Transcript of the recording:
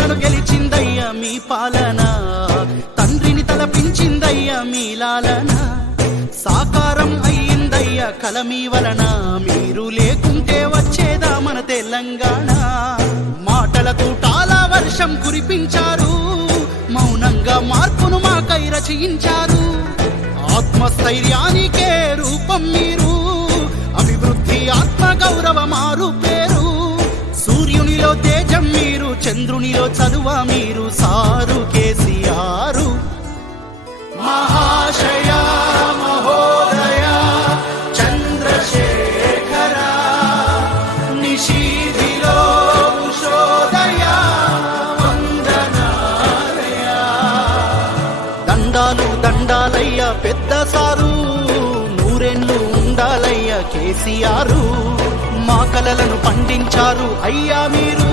జనాలను గెలిచిందయ్యా మీ పాలన, తండ్రిని తలపించిందయ్యా మీ లాలన, సాకారం అయ్యిందయ్యా కల మీ వలన, మీరు లేకుంటే వచ్చేదా మన తెలంగాణ. మాటల తూటాల వర్షం కురిపించారు, మౌనంగా మార్పును మాకై రచయించారు. ఆత్మస్థైర్యానికే రూపం మీరు, అభివృద్ధి ఆత్మ గౌరవ మారు పేరు. సూర్యునిలో తేజం మీరు, చంద్రునిలో చలువ మీరు, సారు కేసీఆర్. మహాశయ మహోదయ చంద్రశేఖర, నిశీధిలో ఉషోదయ వందనాలయ. దండాలు దండాలయ్య పెద్ద సారు, నూరేళ్ళు ఉండాలయ్య కేసీఆర్. మా కలలను పండించారు అయ్యా మీరు.